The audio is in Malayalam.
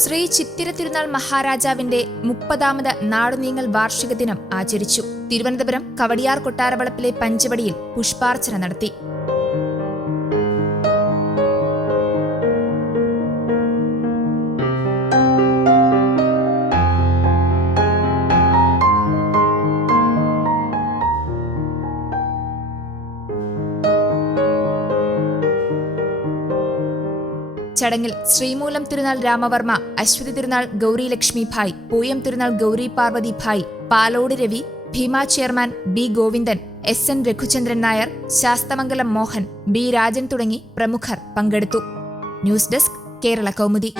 ശ്രീ ചിത്തിര തിരുനാൾ മഹാരാജാവിന്റെ 30ാമത് നാടുനീങ്ങൽ വാർഷിക ദിനം ആചരിച്ചു. തിരുവനന്തപുരം കവടിയാർ കൊട്ടാരവളപ്പിലെ പഞ്ചവടിയിൽ പുഷ്പാർച്ചന നടത്തി. ചടങ്ങിൽ ശ്രീമൂലം തിരുനാൾ രാമവർമ്മ, അശ്വതി തിരുനാൾ Gauri Lakshmi Bai, Pooyam Thirunal Gowri Parvathi Bai, Palode Ravi, Bheema chairman B Govindan, SN Raghuchandran Nair, Sasthamangalam Mohan, B Rajan തുടങ്ങി പ്രമുഖർ പങ്കെടുത്തു. News desk, Kerala Kaumudi.